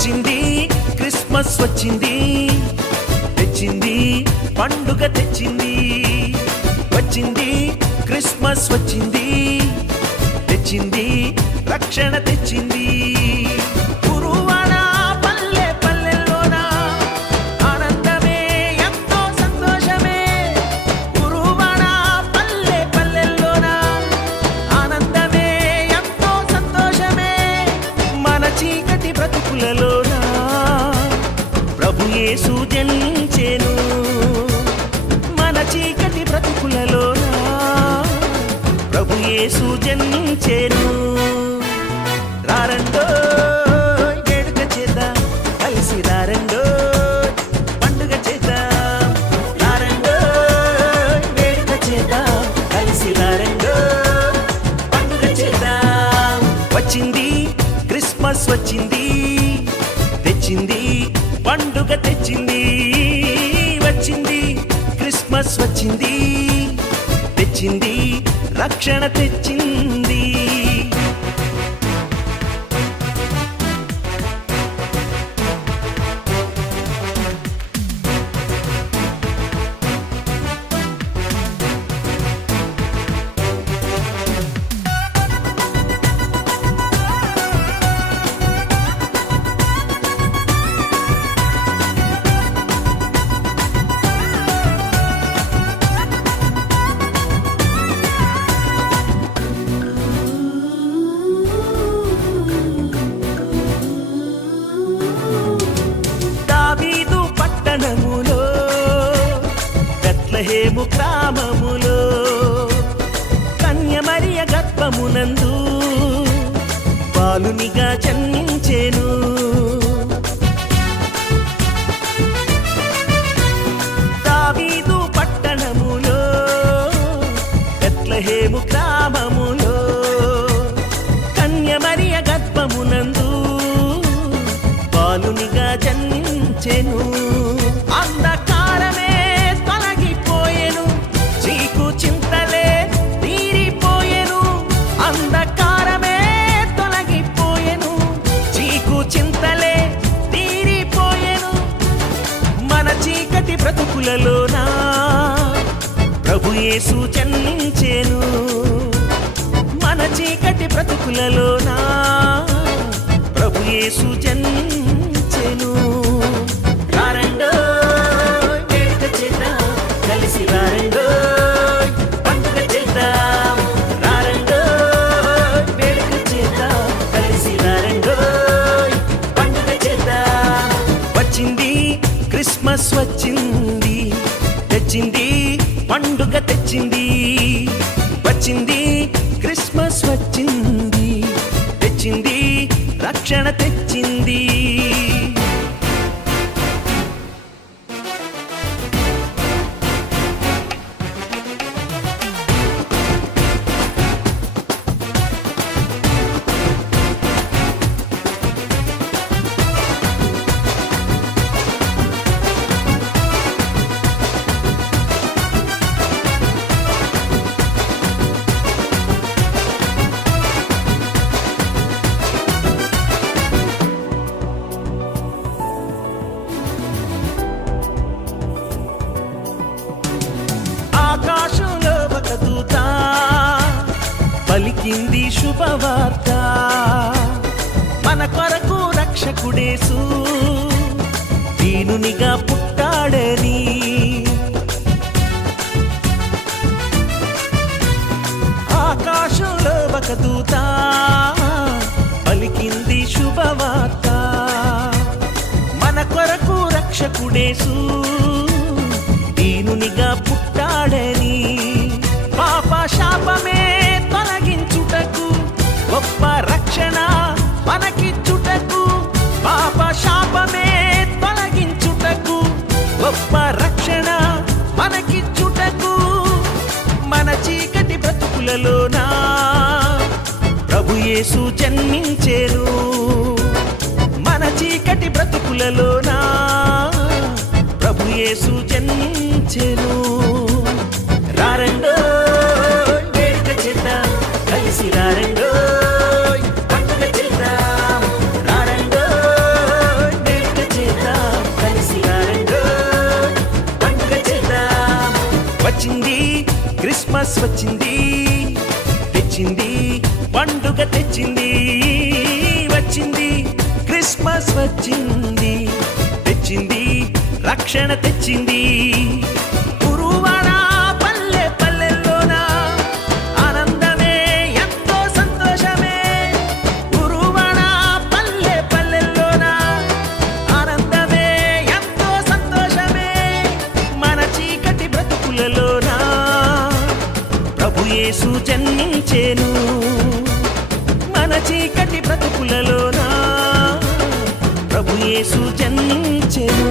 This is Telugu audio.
వచ్చింది క్రిస్మస్ వచ్చింది, తెచ్చింది పండుగ తెచ్చింది. వచ్చింది క్రిస్మస్ వచ్చింది, తెచ్చింది రక్షణ తెచ్చింది. గురువాడ పల్లె పల్లెల్లోన ఆనందమే ఎంతో సంతోషమే. గురువాడ పల్లె పల్లెల్లోన ఆనందమే ఎంతో సంతోషమే. మన చీకటి బ్రతుకులలోన ప్రభు యేసు జనించెను. మన చీకటి బ్రతుకులలోన ప్రభు యేసు జనించెను. రారండో వేడుక చేద్దాం, కలిసి రారండో పండుగ చేద్దాం. రారండో వేడుక చేద్దాం, కలిసి రారండో పండుగ చేద్దాం. వచ్చింది క్రిస్మస్ వచ్చింది, తెచ్చింది పండుగ తెచ్చింది. వచ్చింది క్రిస్మస్ వచ్చింది, తెచ్చింది రక్షణ తెచ్చింది. బెత్లెహేము గ్రామములో కన్య మరియ గర్భమునందు బాలునిగా జన్మించెను. దావీదు పట్టణములో బెత్లెహేము గ్రామములో కన్య మరియ గర్భమునందు బాలునిగా జన్మించెను. అంధకారమే తొలగిపోయెను, చీకు చింతలే తీరిపోయెను. అంధకారమే తొలగిపోయెను, చీకు చింతలే తీరిపోయెను. మన చీకటి బ్రతుకులలోన ప్రభు యేసు జన్మించెను. మన చీకటి బ్రతుకులలోన ప్రభు యేసు జన్మించెను. రారండో వేడుక చేద్దాం, కలిసి రారండో పండుగ చేద్దాం. రారండో వేడుక చేద్దాం, కలిసి రారండో పండుగ చేద్దాం. వచ్చింది క్రిస్మస్ వచ్చింది, తెచ్చింది పండుగ తెచ్చింది. వచ్చింది క్రిస్మస్ వచ్చింది, తెచ్చింది రక్షణ తెచ్చింది. ఆకాశంలో ఒక దూత పలికింది శుభవార్త, మన కొరకు రక్షకుడేసు దీనునిగా పుట్టాడని. ఆకాశంలో ఒక దూత పలికింది శుభవార్త, మన కొరకు రక్షకుడేసు దీనునిగా పుట్టాడని. పాప శాపమే తొలగించుటకు, గొప్ప రక్షణ మనకిచ్చుటకు. పాప శాపమే తొలగించుటకు, గొప్ప రక్షణ మనకిచ్చుటకు. మన చీకటి బ్రతుకులలోన ప్రభు యేసు జన్మించెను. మన చీకటి బ్రతుకులలోన ప్రభు యేసు జన్మించెను. రారండో వేడుక చేద్దాం, కలిసి రారండో పండుగ చేద్దాం. రారండో క్రిస్మస్ వచ్చింది తెచ్చింది పండుగ తెచ్చింది వచ్చింది క్రిస్మస్ వచ్చింది తెచ్చింది రక్షణ తెచ్చింది గురువాడ పల్లె పల్లెల్లోన ఆనందమే ఎంతో సంతోషమే గురువాడ పల్లె పల్లెల్లోన ఆనందమే ఎంతో సంతోషమే మన చీకటి బ్రతుకులలోన ప్రభు యేసు జన్మించెను మన చీకటి బ్రతుకులలోన ప్రభు యేసు జన్మించెను